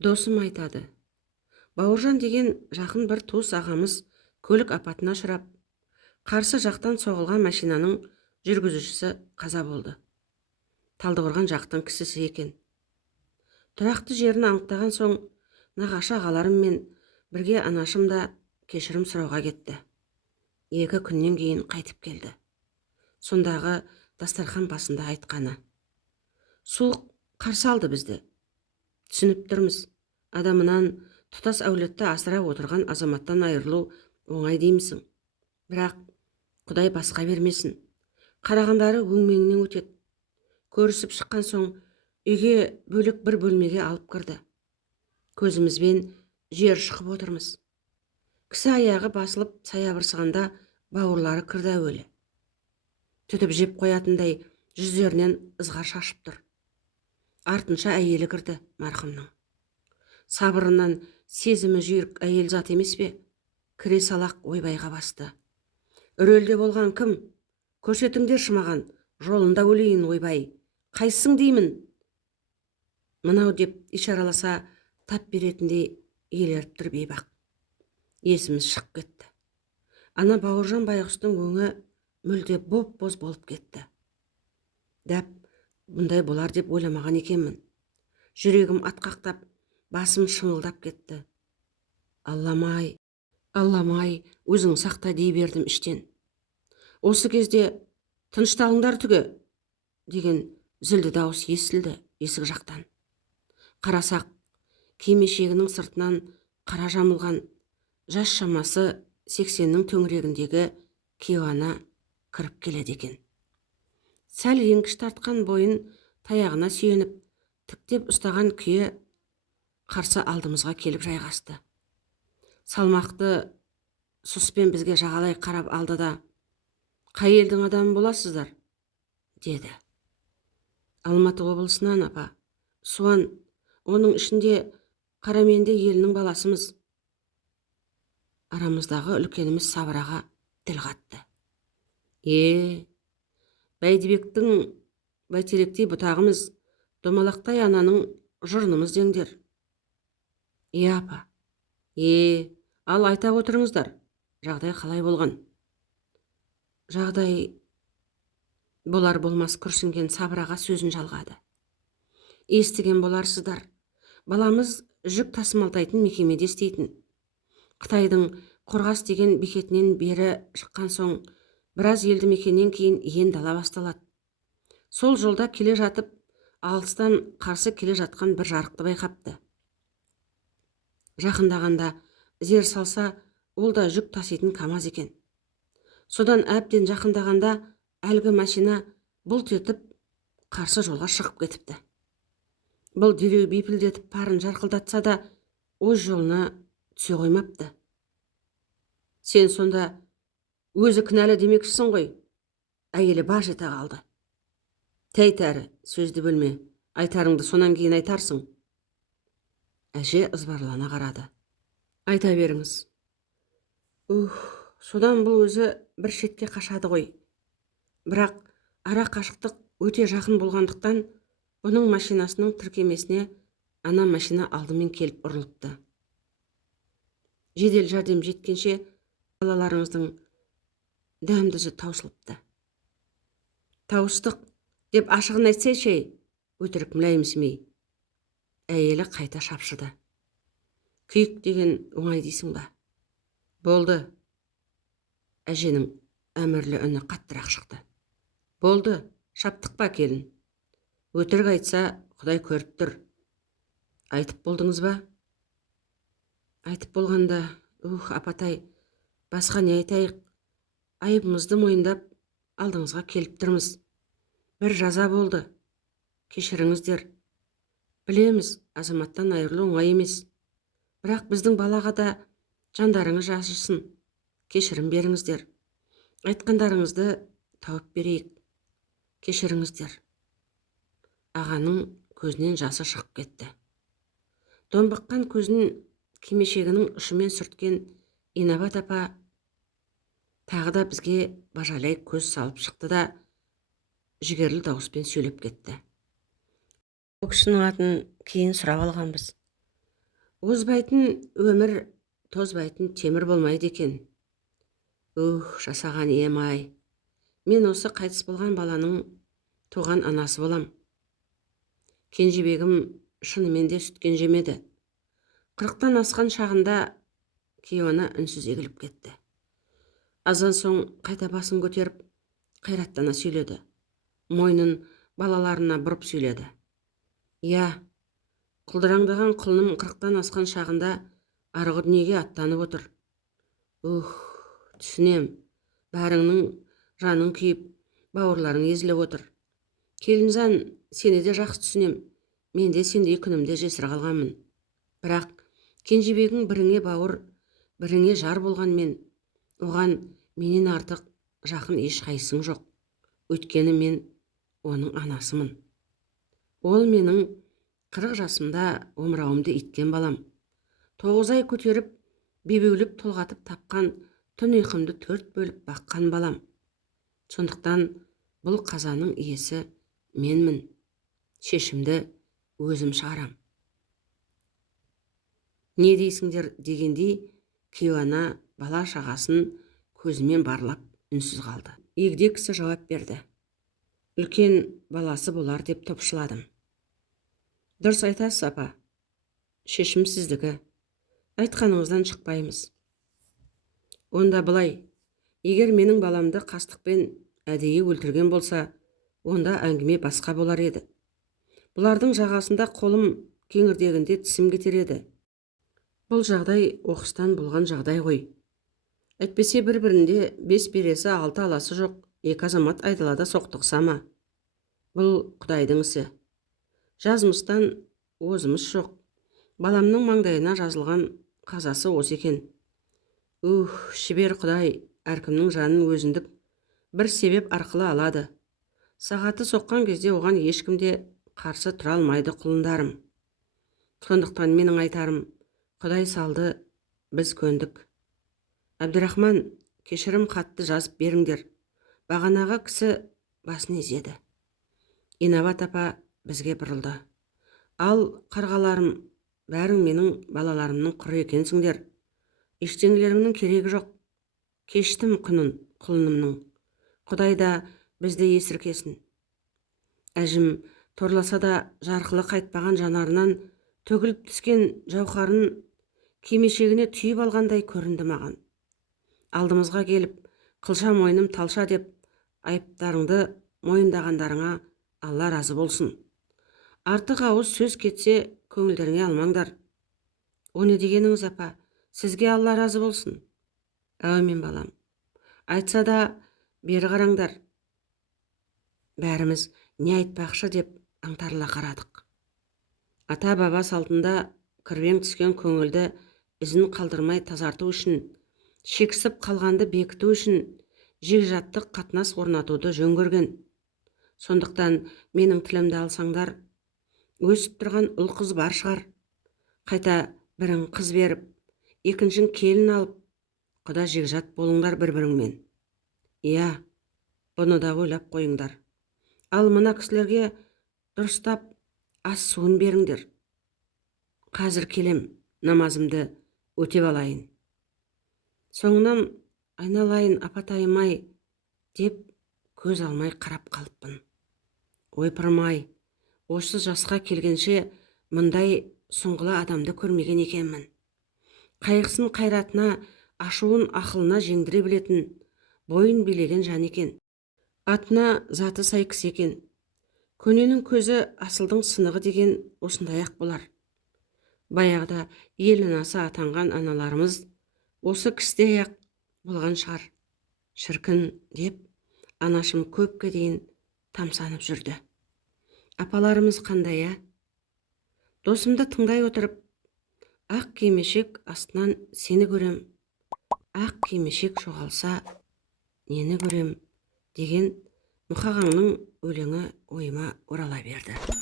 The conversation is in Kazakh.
Досым айтады. Бауыржан деген жақын бір туыс ағамыз көлік апатына ұшырап, қарсы жақтан соғылған машинаның жүргізушісі қаза болды. Талдықорған жақтың кісісі екен. Тұрақты жерін анықтаған соң, нағашы ағаларыммен бірге анашым да кешірім сұрауға кетті. 2 күннен кейін қайтып келді. Сондағы дастархан басында айтқаны. Суық қарсы алды бізді. Түсініп тұрмыз. Адамынан тұтас әулетті асырап отырған азаматтан айырылу оңай деймісің. Бірақ Құдай басқа бермесін. Қарағандары өңменінен өтеді. Көрісіп шыққан соң үйге бөлек бір бөлмеге алып кірді. Көзімізбен жер шықып отырмыз. Кісі аяғы басылып саябырсығанда бауырлары кірді әуелі. Түтіп жеп қоятындай жүздерінен ызғар шашып тұр. Артынша әйелі кірді марқұмның. Сабырынан сезімі жүйрік әйел зат емес пе? Кіре салақ ойбайға басты. Үрелде болған кім? Көрсетіңдерші маған, жолында өлейін ойбай. Қайсың деймін? Мынау деп ишараласа тап беретіндей елеріп тұр бейбақ. Есіміз шығып кетті. Ана Бауыржан байғұстың өңі мүлде боп-боз болып кетті. Дәп бұндай болар деп ойламаған екенмін. Жүрегім атқақтап, басым шыңылдап кетті. Алламай, Алламай, өзің сақта дей бердім іштен. Осы кезде тынышталыңдар түге деген зілді дауыс естілді есік жақтан. Қарасақ, кимешегінің сыртынан қара жамылған жас шамасы 80-нің төңірегіндегі кейуана кіріп келеді екен. Сәл еңкіш тартқан бойын таяғына сүйеніп, тіктеп ұстаған күйі қарсы алдымызға келіп жайғасты. Салмақты сұспен бізге жағалай қарап алды да, «Қай елдің адамы боласыздар?» деді. Алматы облысынан апа, Суан, оның ішінде Қараменде елінің баласымыз. Арамыздағы үлкеніміз Сабыраға тіл қатты. Бәйдібектің бәйтеректей бұтағымыз, домалақтай ананың жұрнымыз деңдер. Апа. Ал айта отырыңыздар, жағдай қалай болған? Жағдай болар болмас күрсінген Сабыраға сөзін жалғады. Естіген боларсыздар, баламыз жүк тасымалдайтын мекемеде істейтін. Қытайдың Қорғас деген бекетінен бері шыққан соң, біраз елді мекеннен кейін ен дала басталады. Сол жолда келе жатып, алыстан қарсы келе жатқан бір жарықты байқапты. Жақындағанда зер салса, ол да жүк таситын КамАЗ екен. Содан әбден жақындағанда әлгі машина бұлт етіп қарсы жолға шығып кетіпті. Бұл дереу бейпілдетіп парын жарқылдатса да, өз жолына түсе қоймапты. Сен сонда өзі кінәлі демекшісің ғой? Әйелі баж ете қалды. Тәйтәрі, сөзді бөлме, айтарыңды сонан кейін айтарсың. Әже ызбарлана қарады. Айта беріңіз. Содан бұл өзі бір шетке қашады ғой. Бірақ ара қашықтық өте жақын болғандықтан, бұның машинасының тіркемесіне ана машина алдымен келіп ұрылыпты. Жедел жәрдем жеткенше балаларыңыздың дәмдісі таусылыпты. Тауыстық деп ашығын айтсай шей, өтірік мүләйімсімей. Әйелі қайта шапшыды. Күйік деген оңай дейсің ба? Болды. Әженің әмірлі үні қаттырақ шықты. Болды, шаптық па келін? Өтірік айтса, Құдай көріп тұр. Айтып болдыңыз ба? Айтып болғанда, апатай, басқа не айтайық? Айыбымызды мойындап, алдыңызға келіп тұрмыз. Бір жаза болды. Кешіріңіздер. Білеміз, азаматтан айырылу оңай емес. Бірақ біздің балаға да жандарыңыз жазылсын. Кешірім беріңіздер. Айтқандарыңызды тауып берейік. Кешіріңіздер. Ағаның көзінен жасы шығып кетті. Домбыққан көзін кимешегінің ұшымен сүрткен Инабат апа тағы да бізге бажалай көз салып шықты да, жігерлі дауыспен сөйлеп кетті. Бұл кісінің атын кейін сұрап алғанбыз. Озбайтын өмір, тозбайтын темір болмайды екен. Жасаған ем-ай. Мен осы қайтыс болған баланың туған анасы болам. Кенжебегім шынымен де сүткен жемеді. 40-тан асқан шағында Кейуана үнсіз егіліп кетті. Аздан соң қайта басын көтеріп, қайраттана сөйледі. Мойнын балаларына бұрып сөйледі. Я, құлдыраңдаған құлыным 40-тан асқан шағында арғы дүниеге аттанып отыр. Түсінем, бәріңнің жаның күйіп, бауырларың езіліп отыр. Келінжан, сені де жақсы түсінем. Мен де сендей күнімде жесір қалғанмын. Бірақ кенжебегің біріңе бауыр, біріңе жар болған мен, оған менен артық жақын ешқайсың жоқ. Өйткені мен оның анасымын. Ол менің 40 жасымда омырауымды иткен балам. 9 ай көтеріп, бебеулік толғатып тапқан түн ұйқымды 4 бөліп баққан балам. Сондықтан бұл қазаның иесі менмін. Шешімді өзім шығарам. Не дейсіңдер дегендей, Кейуана бала шағасын көзімен барлап үнсіз қалды. Егде кісі жауап берді. Үлкен баласы болар деп топшыладым. Дұрыс айтасыз, апа. Шешім сіздікі. Айтқаныңыздан шықпаймыз. Онда былай, егер менің баламды қастықпен әдейі өлтірген болса, онда әңгіме басқа болар еді. Бұлардың жағасында қолым кеңірдегінде тісім кетер еді. Бұл жағдай оқыстан болған жағдай ғой. Әйтпесе бір-бірінде 5 бересі 6 аласы жоқ 2 азамат айдалада соқтығыса ма? Бұл Құдайдың ісі. Жазмыстан озымыз жоқ. Баламның маңдайына жазылған қазасы осы екен. Шебер Құдай әркімнің жанын өзіндік бір себеп арқылы алады. Сағаты соққан кезде оған ешкімде қарсы тұра алмайды құлындарым. Сондықтан менің айтарым, Құдай салды, біз көндік. Әбдірахман, кешірім хатты жазып беріңдер. Бағанағы кісі басын изеді. Инабат апа бізге бұрылды. Ал қарғаларым, бәрің менің балаларымның құры екенсіңдер. Ештеңелеріңнің керегі жоқ. Кештім күнін құлынымның. Құдай да бізді есіркесін. Әжім торласа да жарқылы қайтпаған жанарынан төгіліп түскен жауһарын кимешегіне түйіп алғандай көрінді маған. Алдымызға келіп, қылша мойным талша деп, айыптарыңды мойындағандарыңа Алла разы болсын. Артық ауыз сөз кетсе, көңілдеріңе алмаңдар. О не дегеніңіз, апа? Сізге Алла разы болсын. Әумин балам. Айтса да бері қараңдар. Бәріміз не айтпақшы деп аңтарыла қарадық. Ата-баба салтында кірбең түскен көңілді ізін қалдырмай тазарту үшін, шексіп қалғанды бекіту үшін жегжаттық қатынас орнатуды жөн көрген. Сондықтан менің тілімді алсаңдар, өсіп тұрған ұл қыз бар шығар. Қайта бірін қыз беріп, екіншін келін алып, құда жегжат болыңдар бір-біріңмен. Иә, бұны да ойлап қойыңдар. Ал мына кісілерге дұрыстап ас суын беріңдер. Қазір келем, намазымды өтеп алайын. Соңынан айналайын апатайым-ай деп көз алмай қарап қалыппын. Ойпырмай, осы жасқа келгенше мұндай сұңғыла адамды көрмеген екенмін. Қайғысын қайратына, ашуын ақылына жеңдіре білетін, бойын билеген жан екен. Атына заты сай кісі екен. Көненің көзі асылдың сынығы деген осындай ақ болар. Баяғыда ел анасы атанған аналарымыз осы кісідей ақ болған шығар. Шіркін деп анашым көпке дейін тамсанып жүрді. Апаларымыз қандай, ә? Досымды тыңдай отырып, ақ кимешек астынан сені көрем, ақ кимешек жоғалса нені көрем деген Мұқағанның өлеңі ойыма орала берді.